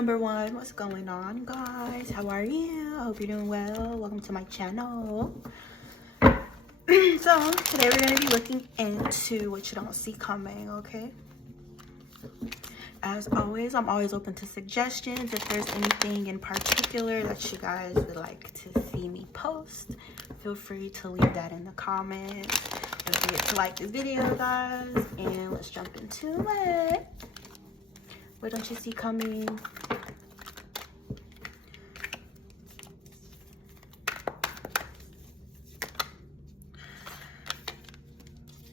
number one, what's going on, guys? How are you? I hope you're doing well. Welcome to my channel. So today we're going to be looking into what you don't see coming, okay? As always, I'm always open to suggestions. If there's anything in particular that you guys would like to see me post, feel free to leave that in the comments. Don't forget to like this video, guys, and let's jump into it. What don't you see coming?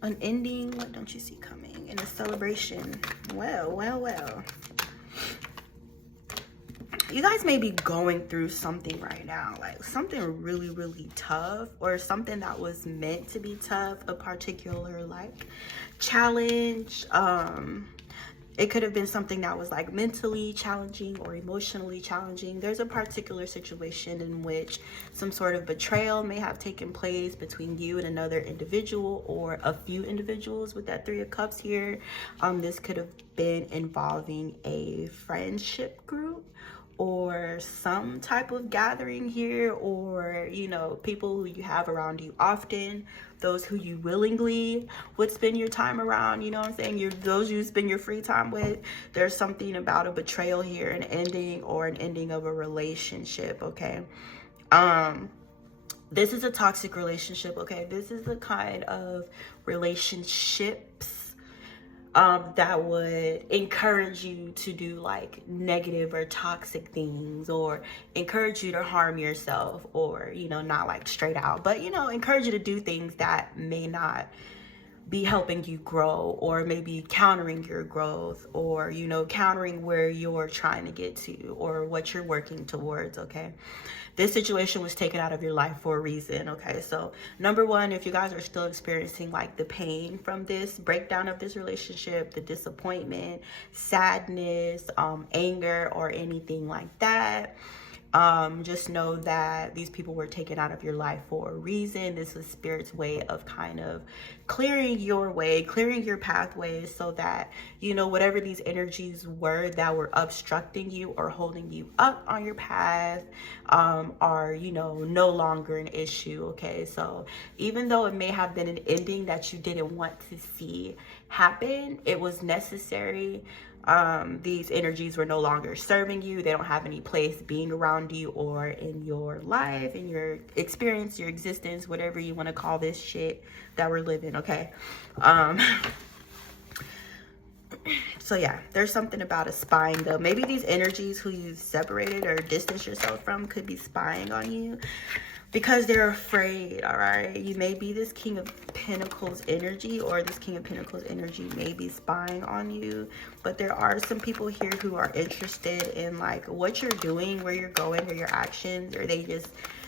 An ending, what don't you see coming? And a celebration. Well. You guys may be going through something right now, like something really tough, or something that was meant to be tough, a particular like challenge. It could have been something that was like mentally challenging or emotionally challenging. There's a particular situation in which some sort of betrayal may have taken place between you and another individual, or a few individuals with that Three of Cups here. This could have been involving a friendship group or some type of gathering here, or, you know, people who you have around you often, those who you willingly would spend your time around, you know what I'm saying? Those you spend your free time with. There's something about a betrayal here, an ending or an ending of a relationship, okay? This is a toxic relationship, okay? This is the kind of relationships that would encourage you to do like negative or toxic things, or encourage you to harm yourself, or, you know, not like straight out, but, you know, encourage you to do things that may not be helping you grow, or maybe countering your growth, or, you know, countering where you're trying to get to or what you're working towards, okay? This situation was taken out of your life for a reason, okay? So number one, if you guys are still experiencing like the pain from this breakdown of this relationship, the disappointment, sadness, anger, or anything like that, just know that these people were taken out of your life for a reason. This was Spirit's way of kind of clearing your way, clearing your pathways, so that, you know, whatever these energies were that were obstructing you or holding you up on your path, are, you know, no longer an issue, okay? So even though it may have been an ending that you didn't want to see happen, it was necessary. These energies were no longer serving you. They don't have any place being around you or in your life, in your experience, your existence, whatever you want to call this shit that we're living, okay? So yeah, there's something about a spying though. Maybe these energies who you've separated or distanced yourself from could be spying on you, because they're afraid, all right? You may be this King of Pentacles energy, or this King of Pentacles energy may be spying on you. But there are some people here who are interested in like what you're doing, where you're going, or your actions, or they just,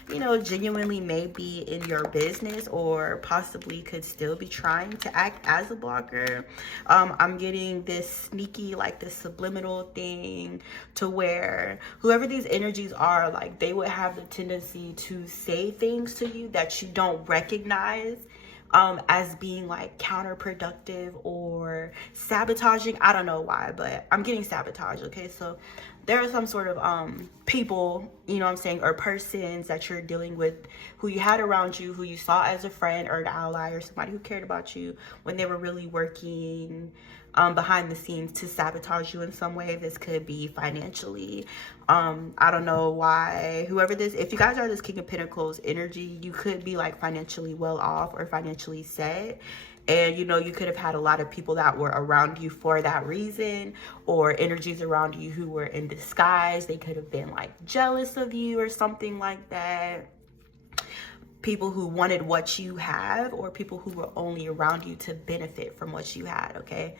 you know, genuinely may be in your business, or possibly could still be trying to act as a blocker. I'm getting this sneaky, like this subliminal thing to where whoever these energies are, like they would have the tendency to say things to you that you don't recognize as being like counterproductive or sabotaging. I don't know why, but I'm getting sabotage, okay? So there are some sort of people, you know what I'm saying, or persons that you're dealing with who you had around you, who you saw as a friend or an ally, or somebody who cared about you, when they were really working behind the scenes to sabotage you in some way. This could be financially. I don't know why. Whoever this, if you guys are this King of Pentacles energy, you could be like financially well off or financially set. And, you know, you could have had a lot of people that were around you for that reason, or energies around you who were in disguise. They could have been like jealous of you or something like that. People who wanted what you have, or people who were only around you to benefit from what you had, okay?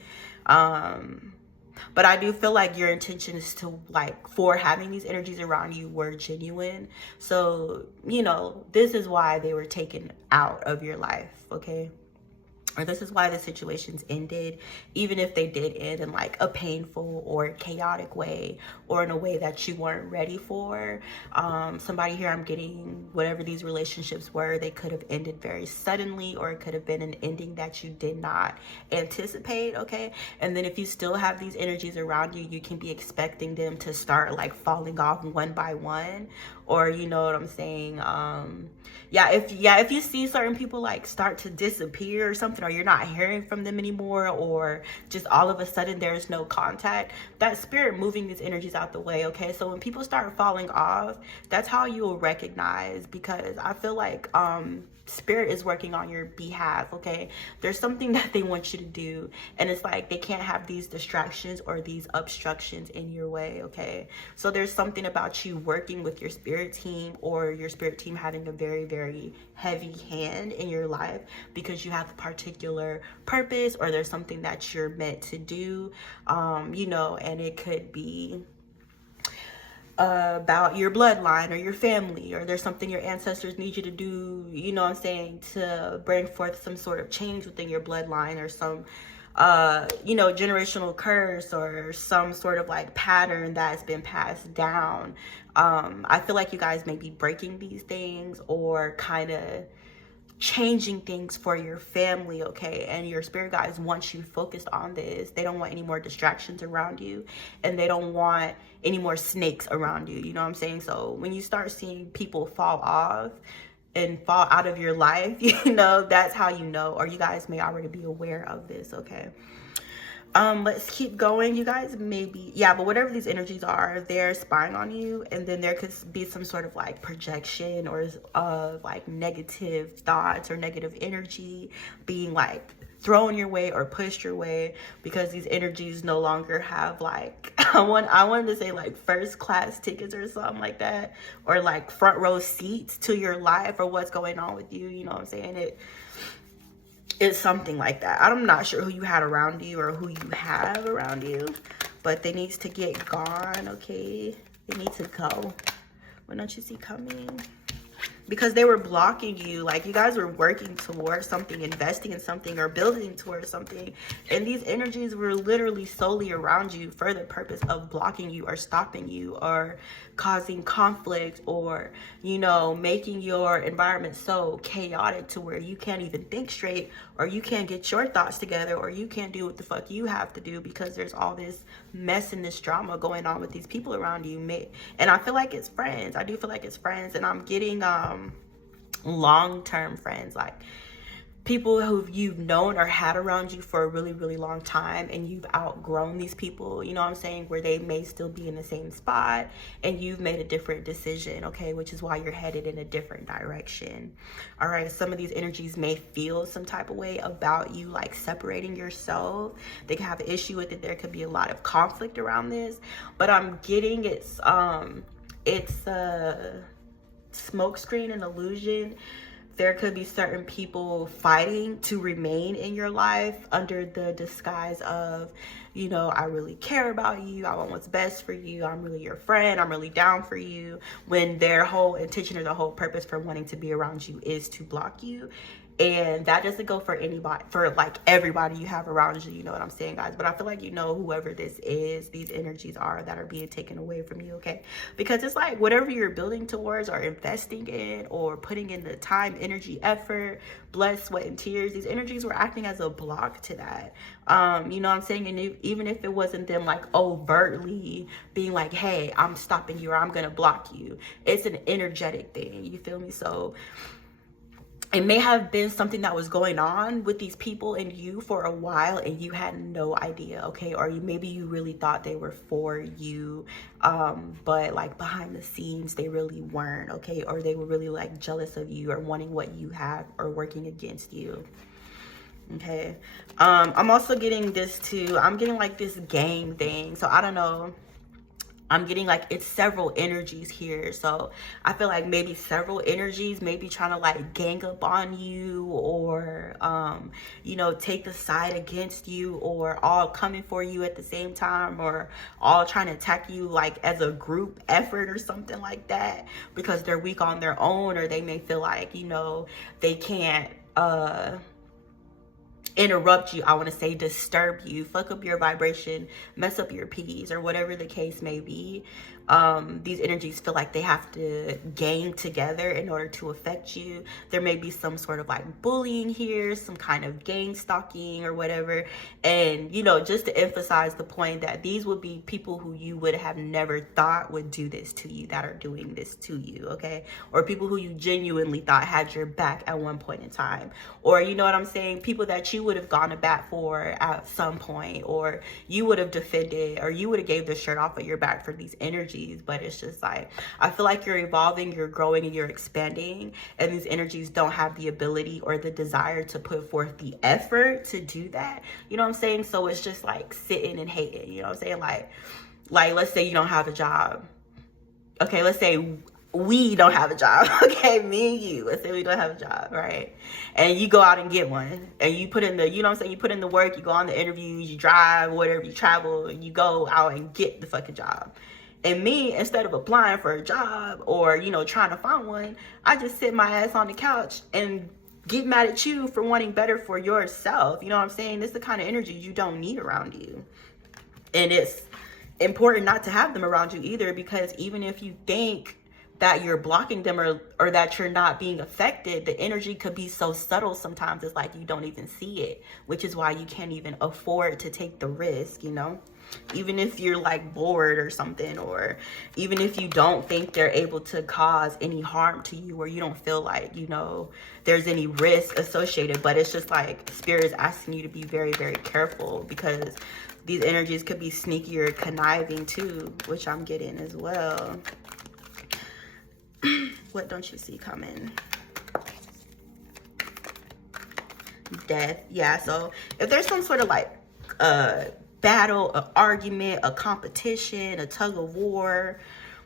But I do feel like your intentions to like for having these energies around you were genuine. So, you know, this is why they were taken out of your life, okay? or this is why the situations ended, even if they did end in like a painful or chaotic way, or in a way that you weren't ready for. Somebody here, I'm getting whatever these relationships were, they could have ended very suddenly, or it could have been an ending that you did not anticipate, okay? And then if you still have these energies around you, you can be expecting them to start like falling off one by one, or you know what I'm saying? If you see certain people like start to disappear or something, or you're not hearing from them anymore, or just all of a sudden there's no contact, that spirit moving these energies out the way, okay? So when people start falling off, that's how you'll recognize, because I feel like spirit is working on your behalf, okay? There's something that they want you to do, and it's like they can't have these distractions or these obstructions in your way, okay? So there's something about you working with your spirit team, or your spirit team having a very, very heavy hand in your life, because you have a particular purpose, or there's something that you're meant to do, you know, and it could be about your bloodline or your family, or there's something your ancestors need you to do, you know what I'm saying, to bring forth some sort of change within your bloodline, or some you know, generational curse, or some sort of like pattern that's been passed down. I feel like you guys may be breaking these things, or kind of changing things for your family, okay? And your spirit guides want you focused on this. They don't want any more distractions around you, and they don't want any more snakes around you, you know what I'm saying? So when you start seeing people fall off and fall out of your life, you know, that's how you know, or you guys may already be aware of this, okay? Let's keep going, you guys. Maybe, yeah, but whatever these energies are, they're spying on you, and then there could be some sort of like projection, or like negative thoughts or negative energy being like thrown your way or pushed your way, because these energies no longer have like I wanted to say like first class tickets or something like that, or like front row seats to your life or what's going on with you, you know what I'm saying? It's something like that. I'm not sure who you had around you or who you have around you, but they needs to get gone, okay? They need to go. What don't you see coming? Because they were blocking you. Like, you guys were working towards something, investing in something, or building towards something, and these energies were literally solely around you for the purpose of blocking you, or stopping you, or causing conflict, or, you know, making your environment so chaotic to where you can't even think straight, or you can't get your thoughts together, or you can't do what the fuck you have to do, because there's all this mess and this drama going on with these people around you. And I feel like it's friends. I do feel like it's friends, and I'm getting long-term friends, like people who you've known or had around you for a really, really long time, and you've outgrown these people, you know what I'm saying, where they may still be in the same spot and you've made a different decision, okay, which is why you're headed in a different direction. All right, some of these energies may feel some type of way about you, like separating yourself. They can have an issue with it. There could be a lot of conflict around this, but I'm getting it's a smokescreen and illusion. There could be certain people fighting to remain in your life under the disguise of, you know, I really care about you, I want what's best for you, I'm really your friend, I'm really down for you, when their whole intention or the whole purpose for wanting to be around you is to block you. And that doesn't go for anybody, for like everybody you have around you, you know what I'm saying, guys? But I feel like you know whoever this is, these energies are that are being taken away from you, okay? Because it's like whatever you're building towards, or investing in, or putting in the time, energy, effort, blood, sweat, and tears, these energies were acting as a block to that. You know what I'm saying? And even if it wasn't them like overtly being like, hey, I'm stopping you, or I'm gonna block you, it's an energetic thing, you feel me? So it may have been something that was going on with these people and you for a while, and you had no idea, okay? Or maybe you really thought they were for you, but like behind the scenes they really weren't, okay? Or they were really like jealous of you, or wanting what you have, or working against you, okay? I'm also getting this too. I'm getting like this game thing, so I don't know. I'm getting like it's several energies here. So I feel like maybe several energies maybe trying to like gang up on you, or you know, take the side against you, or all coming for you at the same time, or all trying to attack you like as a group effort or something like that, because they're weak on their own, or they may feel like, you know, they can't interrupt you, I want to say disturb you, fuck up your vibration, mess up your peace, or whatever the case may be. These energies feel like they have to gang together in order to affect you. There may be some sort of like bullying here, some kind of gang stalking or whatever. And, you know, just to emphasize the point that these would be people who you would have never thought would do this to you that are doing this to you, okay? Or people who you genuinely thought had your back at one point in time. Or, you know what I'm saying? People that you would have gone to bat for at some point, or you would have defended, or you would have gave the shirt off of your back for these energies. But it's just like, I feel like you're evolving, you're growing, and you're expanding, and these energies don't have the ability or the desire to put forth the effort to do that. You know what I'm saying? So it's just like sitting and hating. You know what I'm saying? Like let's say you don't have a job. Okay, let's say we don't have a job. Okay, me and you, let's say we don't have a job, right? And you go out and get one, and you put in the, you know what I'm saying, you put in the work, you go on the interviews, you drive, whatever, you travel, and you go out and get the fucking job. And me, instead of applying for a job or, you know, trying to find one, I just sit my ass on the couch and get mad at you for wanting better for yourself. You know what I'm saying? This is the kind of energy you don't need around you. And it's important not to have them around you either, because even if you think that you're blocking them or that you're not being affected, the energy could be so subtle sometimes it's like you don't even see it, which is why you can't even afford to take the risk, you know? Even if you're like bored or something, or even if you don't think they're able to cause any harm to you, or you don't feel like, you know, there's any risk associated, but it's just like Spirit is asking you to be very, very careful, because these energies could be sneaky or conniving too, which I'm getting as well. What don't you see coming? Death. Yeah, so if there's some sort of like battle, an argument, a competition, a tug of war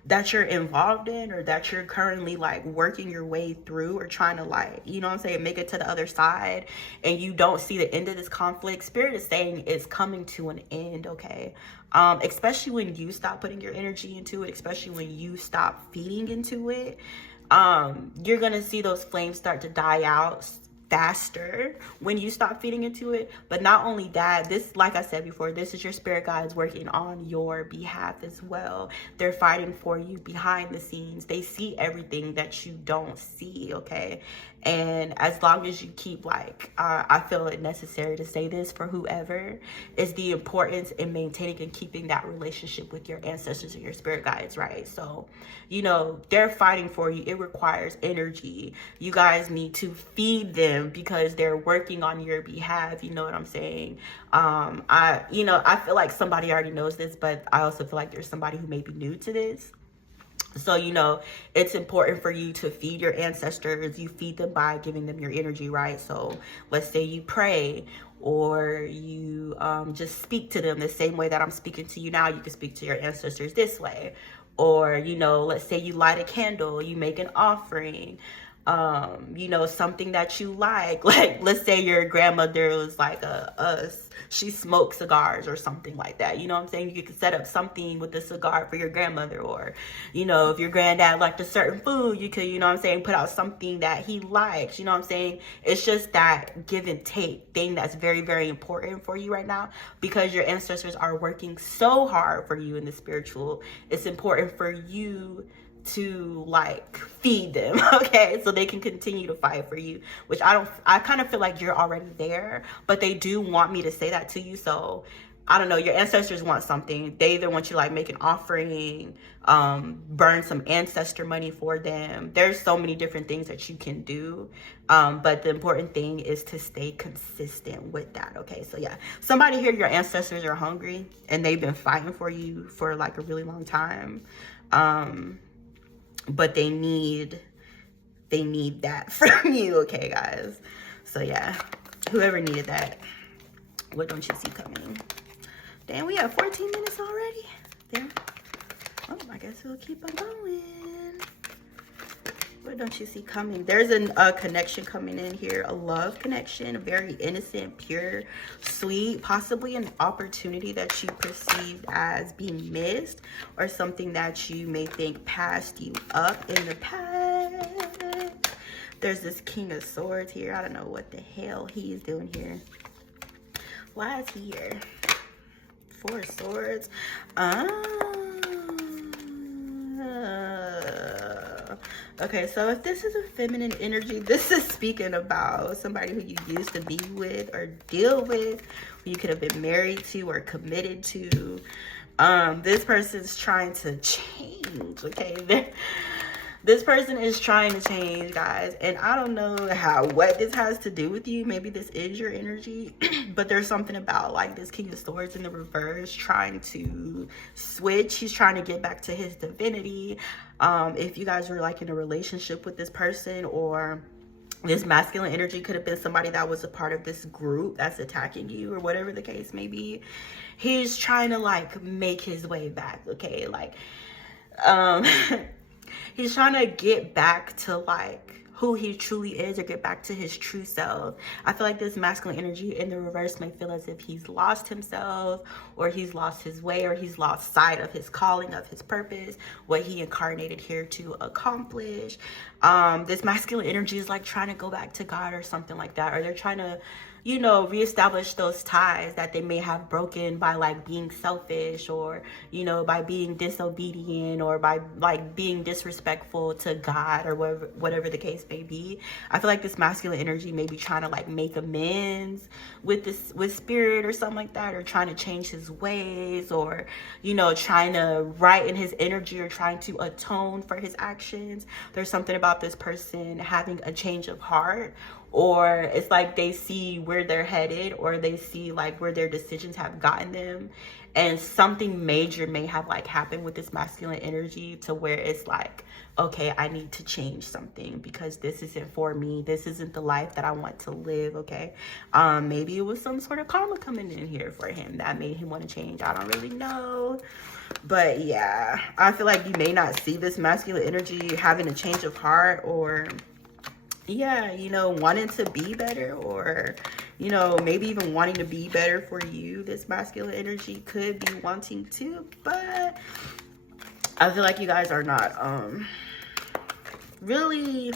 that you're involved in, or that you're currently like working your way through, or trying to like, you know what I'm saying, make it to the other side, and you don't see the end of this conflict, Spirit is saying it's coming to an end, okay? Especially when you stop putting your energy into it, especially when you stop feeding into it, you're gonna see those flames start to die out faster when you stop feeding into it. But not only that, this, like I said before, this is your spirit guides working on your behalf as well. They're fighting for you behind the scenes. They see everything that you don't see, okay? And as long as you keep like, I feel it necessary to say this for whoever, is the importance in maintaining and keeping that relationship with your ancestors and your spirit guides, right? So, you know, they're fighting for you. It requires energy. You guys need to feed them because they're working on your behalf. You know what I'm saying? I feel like somebody already knows this, but I also feel like there's somebody who may be new to this. So, you know, it's important for you to feed your ancestors. You feed them by giving them your energy, right? So let's say you pray, or you just speak to them the same way that I'm speaking to you now. You can speak to your ancestors this way. Or, you know, let's say you light a candle, you make an offering, you know, something that you like let's say your grandmother was like she smokes cigars or something like that, you know what I'm saying? You could set up something with a cigar for your grandmother. Or, you know, if your granddad liked a certain food, you could, you know what I'm saying, put out something that he likes, you know what I'm saying? It's just that give and take thing that's very, very important for you right now, because your ancestors are working so hard for you in the spiritual. It's important for you to like feed them, okay, so they can continue to fight for you, which I kind of feel like you're already there, but they do want me to say that to you. So I don't know, your ancestors want something. They either want you to like make an offering, burn some ancestor money for them. There's so many different things that you can do, but the important thing is to stay consistent with that, okay? So yeah, somebody here, your ancestors are hungry and they've been fighting for you for like a really long time, but they need that from you, okay, guys? So yeah, whoever needed that, what don't you see coming? Damn, we have 14 minutes already. Damn. Oh, I guess we'll keep on going. What don't you see coming? There's a connection coming in here, a love connection, a very innocent, pure, sweet, possibly an opportunity that you perceived as being missed, or something that you may think passed you up in the past. There's this King of Swords here. I don't know what the hell he is doing here. flies here? Four of Swords. Okay, so if this is a feminine energy, this is speaking about somebody who you used to be with or deal with, who you could have been married to or committed to. This person's trying to change, okay? This person is trying to change, guys, and I don't know what this has to do with you. Maybe this is your energy, but there's something about like this King of Swords in the reverse trying to switch. He's trying to get back to his divinity. If you guys were like in a relationship with this person, or this masculine energy could have been somebody that was a part of this group that's attacking you, or whatever the case may be. He's trying to like make his way back, okay? Like, he's trying to get back to like who he truly is, or get back to his true self. I feel like this masculine energy in the reverse may feel as if he's lost himself, or he's lost his way, or he's lost sight of his calling, of his purpose, what he incarnated here to accomplish. This masculine energy is like trying to go back to God or something like that, or they're trying to, you know, reestablish those ties that they may have broken by like being selfish, or, you know, by being disobedient, or by like being disrespectful to God, or whatever the case may be. I feel like this masculine energy may be trying to like make amends with spirit or something like that, or trying to change his ways, or, you know, trying to right in his energy, or trying to atone for his actions. There's something about this person having a change of heart, or it's like they see where they're headed, or they see like where their decisions have gotten them, and something major may have like happened with this masculine energy to where it's like, okay, I need to change something because this isn't for me. This isn't the life that I want to live, okay? Maybe it was some sort of karma coming in here for him that made him want to change. I don't really know. But yeah, I feel like you may not see this masculine energy having a change of heart, or yeah, you know, wanting to be better, or, you know, maybe even wanting to be better for you. This masculine energy could be wanting to, but I feel like you guys are not really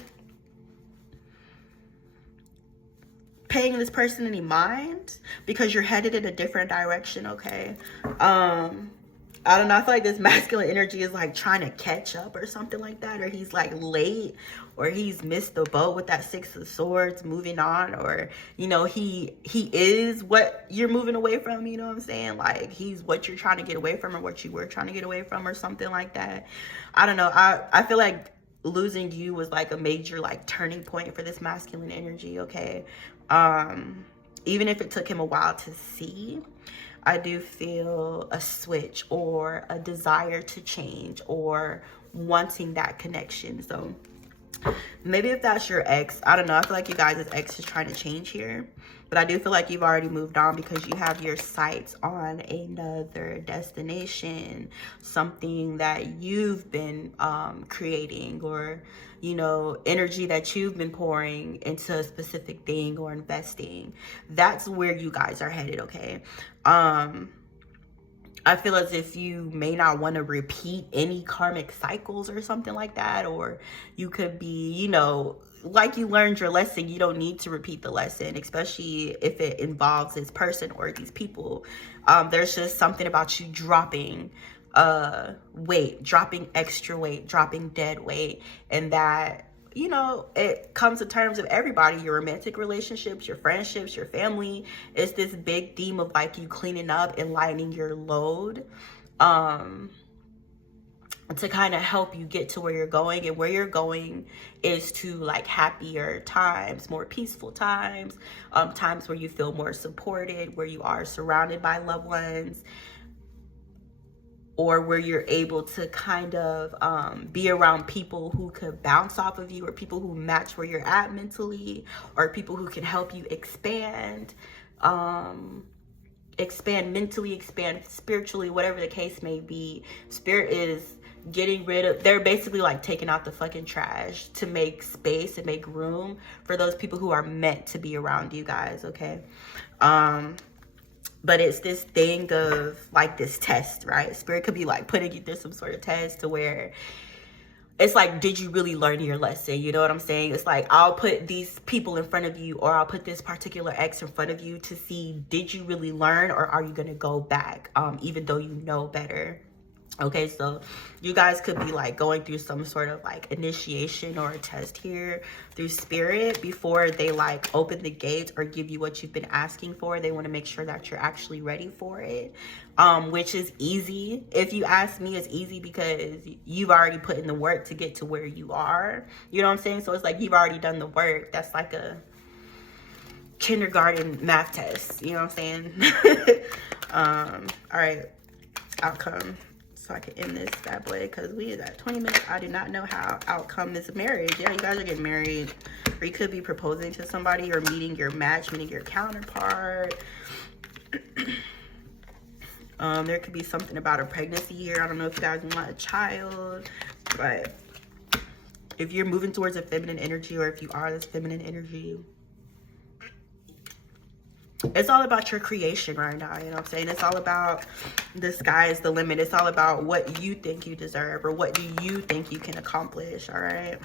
paying this person any mind, because you're headed in a different direction, okay? I don't know, I feel like this masculine energy is like trying to catch up or something like that, or he's like late, or he's missed the boat with that Six of Swords, moving on, or, you know, he is what you're moving away from, you know what I'm saying? Like, he's what you're trying to get away from, or what you were trying to get away from, or something like that. I don't know, I feel like losing you was like a major like turning point for this masculine energy, okay? Even if it took him a while to see, I do feel a switch, or a desire to change, or wanting that connection. So maybe if that's your ex, I don't know, I feel like you guys' ex is trying to change here, but I do feel like you've already moved on, because you have your sights on another destination, something that you've been creating, or, you know, energy that you've been pouring into a specific thing or investing. That's where you guys are headed, okay? I feel as if you may not want to repeat any karmic cycles or something like that, or you could be, you know, like you learned your lesson, you don't need to repeat the lesson, especially if it involves this person or these people. There's just something about you dropping weight, dropping extra weight, dropping dead weight, and that, you know, it comes to terms of everybody, your romantic relationships, your friendships, your family. It's this big theme of like you cleaning up and lightening your load, to kind of help you get to where you're going. And where you're going is to like happier times, more peaceful times, times where you feel more supported, where you are surrounded by loved ones, or where you're able to kind of be around people who could bounce off of you, or people who match where you're at mentally, or people who can help you expand mentally, expand spiritually, whatever the case may be. Spirit is getting rid of, they're basically like taking out the fucking trash to make space and make room for those people who are meant to be around you guys, okay? But it's this thing of like this test, right? Spirit could be like putting you through some sort of test to where it's like, did you really learn your lesson? You know what I'm saying? It's like, I'll put these people in front of you, or I'll put this particular ex in front of you to see, did you really learn, or are you going to go back, even though you know better? Okay, so you guys could be like going through some sort of like initiation or a test here through spirit before they like open the gates or give you what you've been asking for. They want to make sure that you're actually ready for it, which is easy. If you ask me, it's easy because you've already put in the work to get to where you are. You know what I'm saying? So it's like you've already done the work. That's like a kindergarten math test. You know what I'm saying? All right, outcome. So I can end this bad boy because we is at 20 minutes. I do not know how outcome is marriage. Yeah, you guys are getting married, or you could be proposing to somebody, or meeting your match, meeting your counterpart. There could be something about a pregnancy here. I don't know if you guys want a child, but if you're moving towards a feminine energy, or if you are this feminine energy, it's all about your creation right now. You know what I'm saying? It's all about the sky is the limit. It's all about what you think you deserve, or what do you think you can accomplish. All right.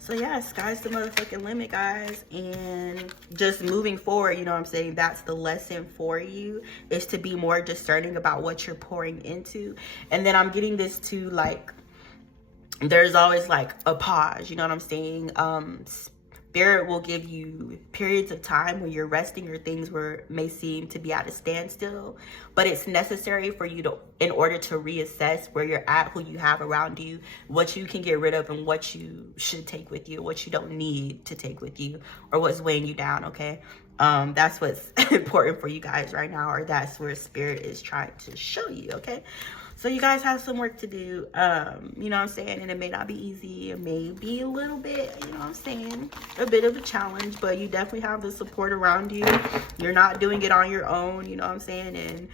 So yeah, sky's the motherfucking limit, guys. And just moving forward, you know what I'm saying? That's the lesson for you, is to be more discerning about what you're pouring into. And then I'm getting this to like, there's always like a pause. You know what I'm saying? Spirit will give you periods of time when you're resting, or things may seem to be at a standstill, but it's necessary for you to, in order to reassess where you're at, who you have around you, what you can get rid of, and what you should take with you, what you don't need to take with you, or what's weighing you down. Okay, that's what's important for you guys right now, or that's where spirit is trying to show you. Okay, so you guys have some work to do, you know what I'm saying? And it may not be easy. It may be a little bit, you know what I'm saying, a bit of a challenge, but you definitely have the support around you. You're not doing it on your own, you know what I'm saying? And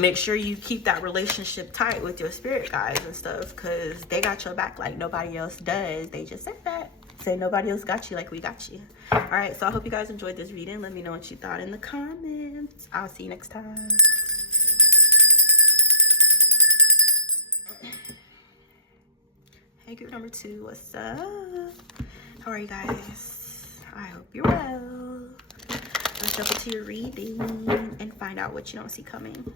make sure you keep that relationship tight with your spirit guides and stuff, because they got your back like nobody else does. They just said that. Say nobody else got you like we got you. All right, so I hope you guys enjoyed this reading. Let me know what you thought in the comments. I'll see you next time. Hey, group number 2, what's up? How are you guys? I hope you're well. Let's jump into your reading and find out what you don't see coming.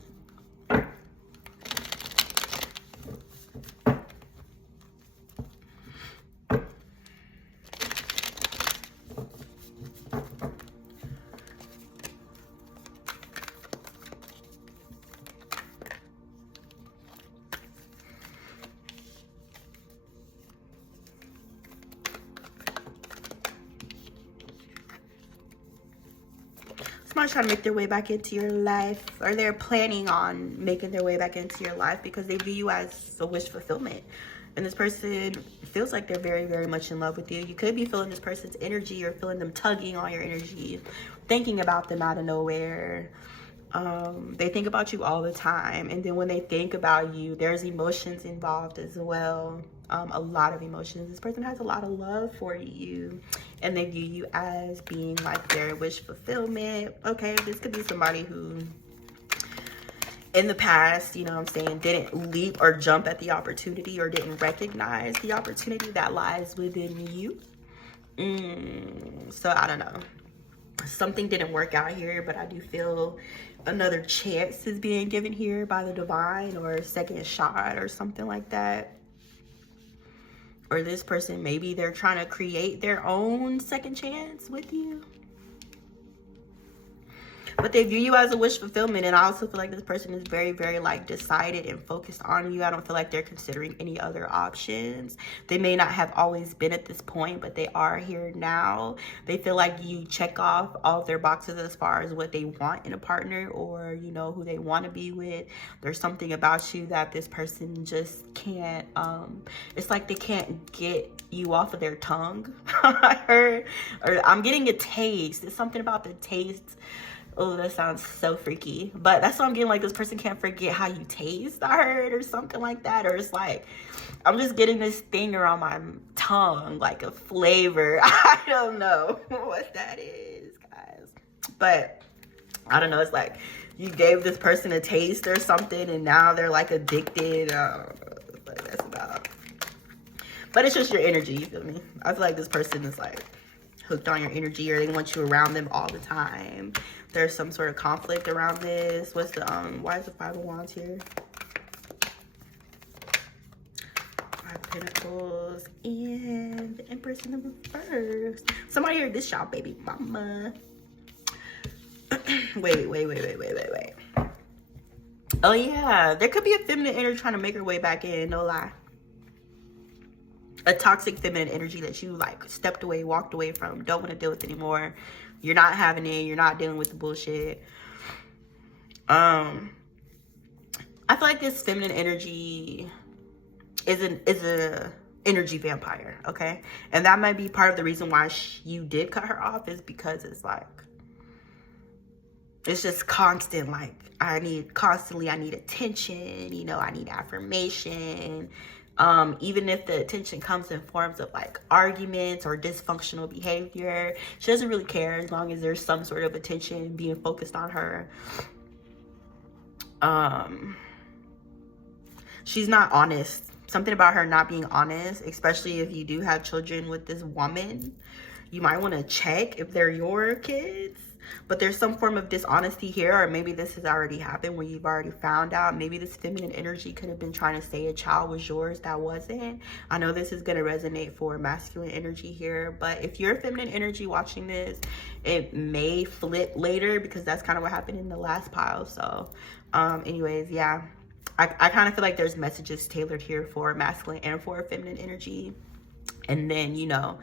Somebody's trying to make their way back into your life, or they're planning on making their way back into your life because they view you as a wish fulfillment. And this person feels like they're very, very much in love with you. You could be feeling this person's energy, or feeling them tugging on your energy, thinking about them out of nowhere. They think about you all the time. And then when they think about you, there's emotions involved as well. A lot of emotions. This person has a lot of love for you, and they view you as being like their wish fulfillment. Okay, this could be somebody who in the past, you know what I'm saying, didn't leap or jump at the opportunity, or didn't recognize the opportunity that lies within you. So I don't know, something didn't work out here, but I do feel another chance is being given here by the divine, or a second shot or something like that. Or this person, maybe they're trying to create their own second chance with you. But they view you as a wish fulfillment. And I also feel like this person is very, very like decided and focused on you. I don't feel like they're considering any other options. They may not have always been at this point, but they are here now. They feel like you check off all of their boxes as far as what they want in a partner, or, you know, who they want to be with. There's something about you that this person just can't, it's like they can't get you off of their tongue. I heard, or I'm getting a taste. It's something about the taste. Oh, that sounds so freaky. But that's what I'm getting, like this person can't forget how you taste, I heard, or something like that. Or it's like, I'm just getting this thing around my tongue, like a flavor. I don't know what that is, guys. But I don't know, it's like you gave this person a taste or something, and now they're like addicted. I don't know what that's about. But it's just your energy, you feel me? I feel like this person is like hooked on your energy, or they want you around them all the time. There's some sort of conflict around this. What's the why is the Five of Wands here? Five of Pentacles and the Empress in the reverse. Somebody heard this, y'all, baby mama. wait. Oh yeah, there could be a feminine energy trying to make her way back in, no lie. A toxic feminine energy that you like stepped away, walked away from, don't want to deal with anymore. You're not having it, you're not dealing with the bullshit. I feel like this feminine energy is a energy vampire, okay? And that might be part of the reason why you did cut her off, is because it's like, it's just constant, like, I need attention, you know, I need affirmation. Even if the attention comes in forms of like arguments or dysfunctional behavior, she doesn't really care as long as there's some sort of attention being focused on her. She's not honest. Something about her not being honest, especially if you do have children with this woman. You might want to check if they're your kids. But there's some form of dishonesty here, or maybe this has already happened where you've already found out. Maybe this feminine energy could have been trying to say a child was yours that wasn't. I know this is going to resonate for masculine energy here, but if you're feminine energy watching this, it may flip later, because that's kind of what happened in the last pile. So anyways, yeah, I kind of feel like there's messages tailored here for masculine and for feminine energy. And then, you know,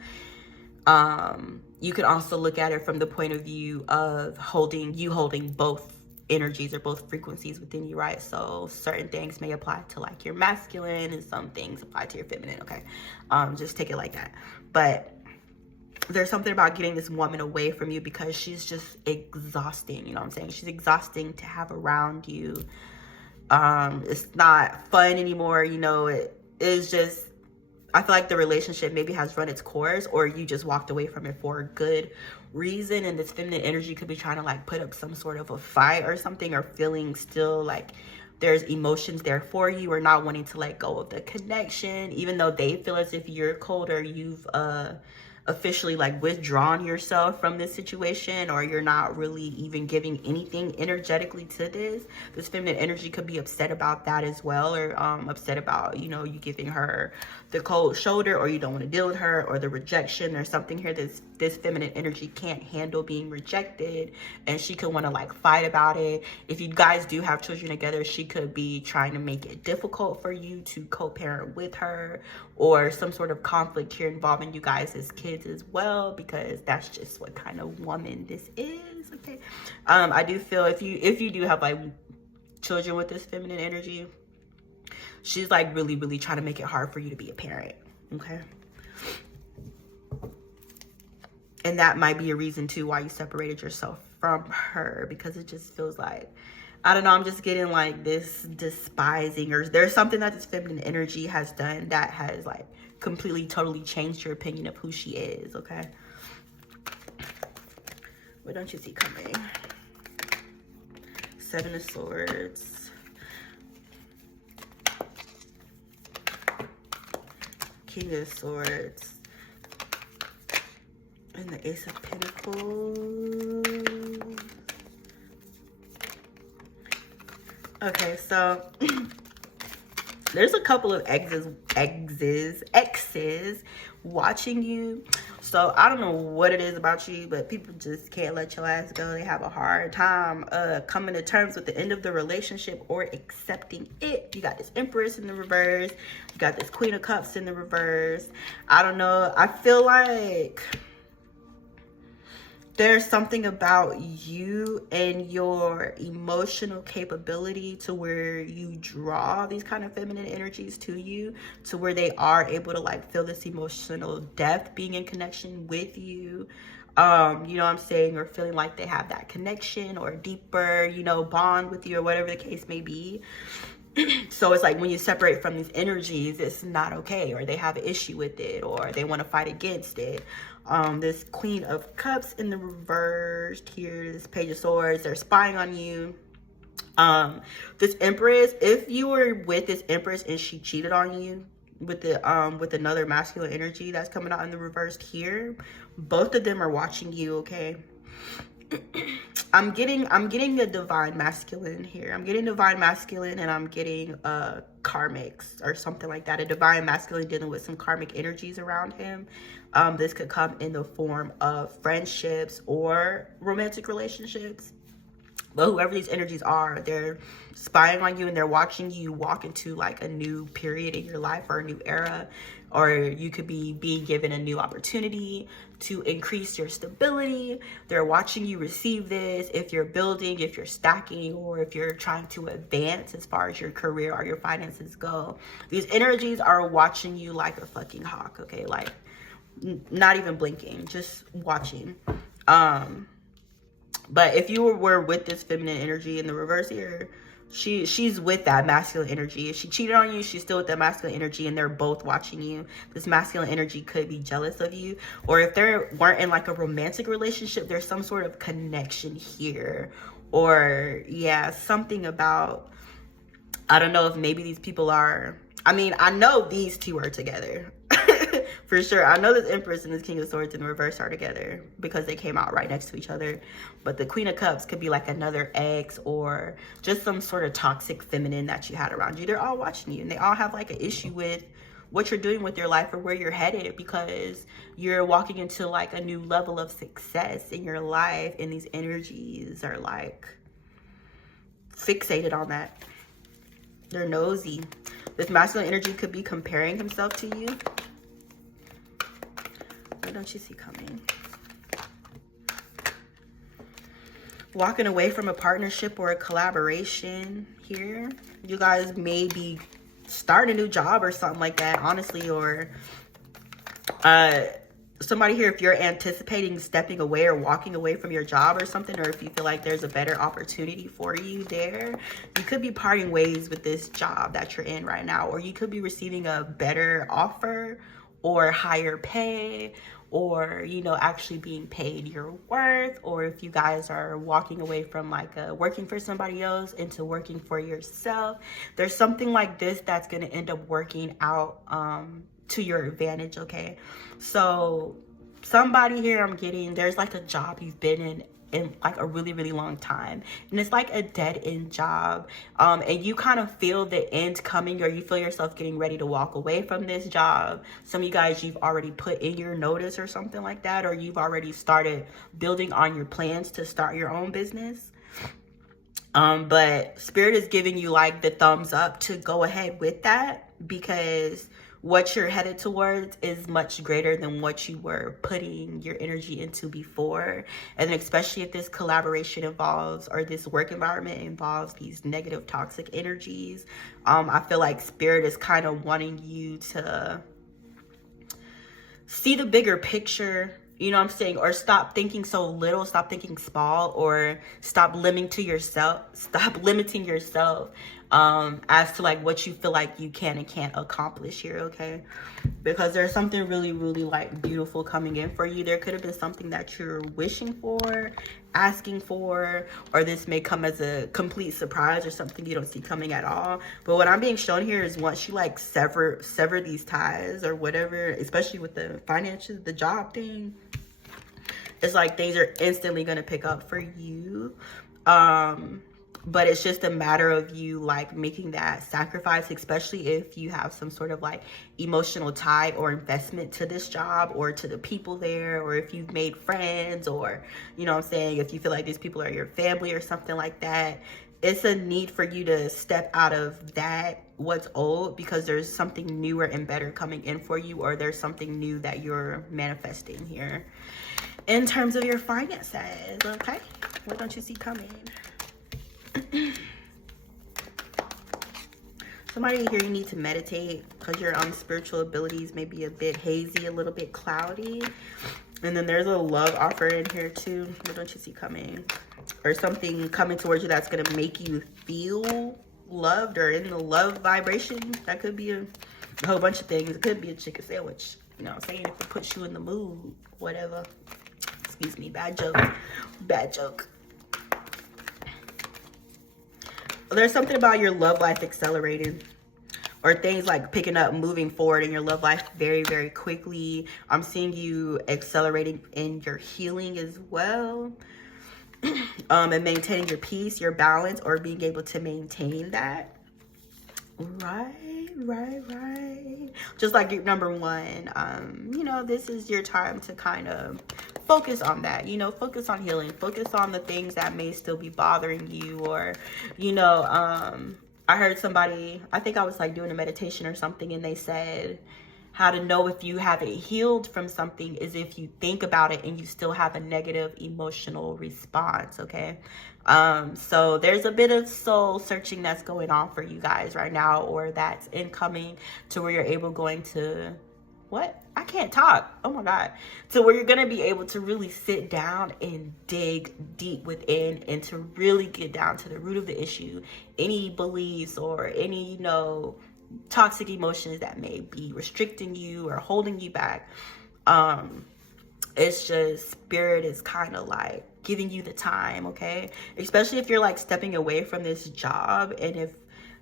you can also look at it from the point of view of holding both energies or both frequencies within you, right? So certain things may apply to like your masculine and some things apply to your feminine, okay? Just take it like that. But there's something about getting this woman away from you because she's just exhausting, you know what I'm saying? She's exhausting to have around you. It's not fun anymore, you know, it is just, I feel like the relationship maybe has run its course, or you just walked away from it for a good reason. And this feminine energy could be trying to like put up some sort of a fight or something, or feeling still like there's emotions there for you, or not wanting to let go of the connection, even though they feel as if you're cold, or you've officially like withdrawn yourself from this situation, or you're not really even giving anything energetically to this feminine energy could be upset about that as well, or upset about, you know, you giving her the cold shoulder, or you don't want to deal with her, or the rejection, or something here. This feminine energy can't handle being rejected, and she could want to like fight about it. If you guys do have children together, she could be trying to make it difficult for you to co-parent with her, or some sort of conflict here involving you guys as kids as well, because that's just what kind of woman this is, okay? I do feel if you do have like children with this feminine energy, she's like really trying to make it hard for you to be a parent, okay? And that might be a reason too why you separated yourself from her, because it just feels like, I don't know, I'm just getting like this despising, or there's something that this feminine energy has done that has like completely, totally changed your opinion of who she is, okay? What don't you see coming? Seven of Swords. King of Swords. And the Ace of Pentacles. Okay, so there's a couple of exes watching you. So I don't know what it is about you, but people just can't let your ass go. They have a hard time coming to terms with the end of the relationship or accepting it. You got this Empress in the reverse. You got this Queen of Cups in the reverse. I don't know. I feel like there's something about you and your emotional capability to where you draw these kind of feminine energies to you, to where they are able to like feel this emotional depth being in connection with you. You know what I'm saying? Or feeling like they have that connection or deeper, you know, bond with you, or whatever the case may be. So it's like when you separate from these energies, it's not okay, or they have an issue with it, or they want to fight against it. This Queen of Cups in the reverse here, this Page of Swords, they're spying on you. This Empress, if you were with this Empress and she cheated on you, with another masculine energy that's coming out in the reversed here. Both of them are watching you, okay? I'm getting a divine masculine here. I'm getting divine masculine, and I'm getting karmics or something like that. A divine masculine dealing with some karmic energies around him. This could come in the form of friendships or romantic relationships. But whoever these energies are, they're spying on you and they're watching you walk into like a new period in your life or a new era. Or you could be being given a new opportunity to increase your stability. They're watching you receive this if you're building, if you're stacking, or if you're trying to advance as far as your career or your finances go. These energies are watching you like a fucking hawk, okay? Like, not even blinking, just watching. But if you were with this feminine energy in the reverse here, she's with that masculine energy. If she cheated on you, she's still with that masculine energy, and they're both watching you. This masculine energy could be jealous of you, or if they weren't in like a romantic relationship, there's some sort of connection here, or yeah, something about, I don't know if maybe these people are, I mean, I know these two are together. For sure. I know this Empress and this King of Swords in reverse are together because they came out right next to each other. But the Queen of Cups could be like another ex or just some sort of toxic feminine that you had around you. They're all watching you, and they all have like an issue with what you're doing with your life or where you're headed, because you're walking into like a new level of success in your life, and these energies are like fixated on that. They're nosy. This masculine energy could be comparing himself to you. What don't you see coming? Walking away from a partnership or a collaboration here. You guys may be starting a new job or something like that, honestly, or somebody here, if you're anticipating stepping away or walking away from your job or something, or if you feel like there's a better opportunity for you there, you could be parting ways with this job that you're in right now, or you could be receiving a better offer or higher pay, or, you know, actually being paid your worth, or if you guys are walking away from like working for somebody else into working for yourself, there's something like this that's going to end up working out to your advantage, okay? So somebody here, I'm getting, there's like a job you've been in like a really, really long time, and it's like a dead-end job, and you kind of feel the end coming, or you feel yourself getting ready to walk away from this job. Some of you guys, you've already put in your notice or something like that, or you've already started building on your plans to start your own business. But Spirit is giving you like the thumbs up to go ahead with that, because what you're headed towards is much greater than what you were putting your energy into before. And then especially if this collaboration involves, or this work environment involves these negative toxic energies, I feel like Spirit is kind of wanting you to see the bigger picture, you know what I'm saying? Or stop thinking so little, stop thinking small, or stop limiting yourself as to like what you feel like you can and can't accomplish here, okay? Because there's something really, really like beautiful coming in for you. There could have been something that you're wishing for, asking for, or this may come as a complete surprise or something you don't see coming at all. But what I'm being shown here is once you like sever these ties or whatever, especially with the finances, the job thing, it's like things are instantly going to pick up for you. But it's just a matter of you like making that sacrifice, especially if you have some sort of like emotional tie or investment to this job or to the people there, or if you've made friends, or, you know what I'm saying, if you feel like these people are your family or something like that. It's a need for you to step out of that, what's old, because there's something newer and better coming in for you, or there's something new that you're manifesting here in terms of your finances, okay? What don't you see coming? Somebody here, you need to meditate because your spiritual abilities may be a bit hazy, a little bit cloudy. And then there's a love offer in here too. What don't you see coming? Or something coming towards you that's going to make you feel loved or in the love vibration. That could be a whole bunch of things. It could be a chicken sandwich. You know what I'm saying? If it puts you in the mood, whatever. Excuse me, bad joke. Bad joke. There's something about your love life accelerating, or things like picking up, moving forward in your love life very, very quickly. I'm seeing you accelerating in your healing as well. And maintaining your peace, your balance, or being able to maintain that. Right. Just like number one, you know, this is your time to kind of focus on that, you know, focus on healing, focus on the things that may still be bothering you, or, you know, I heard somebody, I think I was like doing a meditation or something, and they said how to know if you haven't healed from something is if you think about it and you still have a negative emotional response. Okay. So there's a bit of soul searching that's going on for you guys right now, or that's incoming, to where you're going to, what? I can't talk. Oh my God. So where you're going to be able to really sit down and dig deep within, and to really get down to the root of the issue, any beliefs or any, you know, toxic emotions that may be restricting you or holding you back. It's just spirit is kind of like giving you the time, okay? Especially if you're like stepping away from this job, and if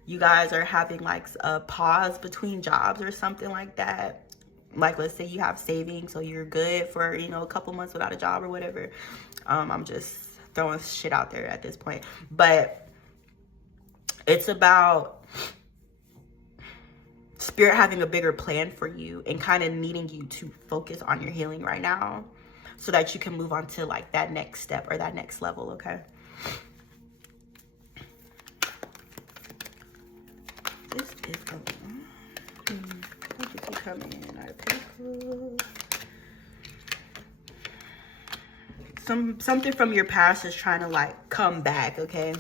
you guys are having like a pause between jobs or something like that. Like, let's say you have savings, so you're good for, you know, a couple months without a job or whatever. I'm just throwing shit out there at this point, but it's about spirit having a bigger plan for you and kind of needing you to focus on your healing right now, so that you can move on to like that next step or that next level. Okay. This is coming. What did you come in? Out of Pentacles. Something from your past is trying to like come back. Okay.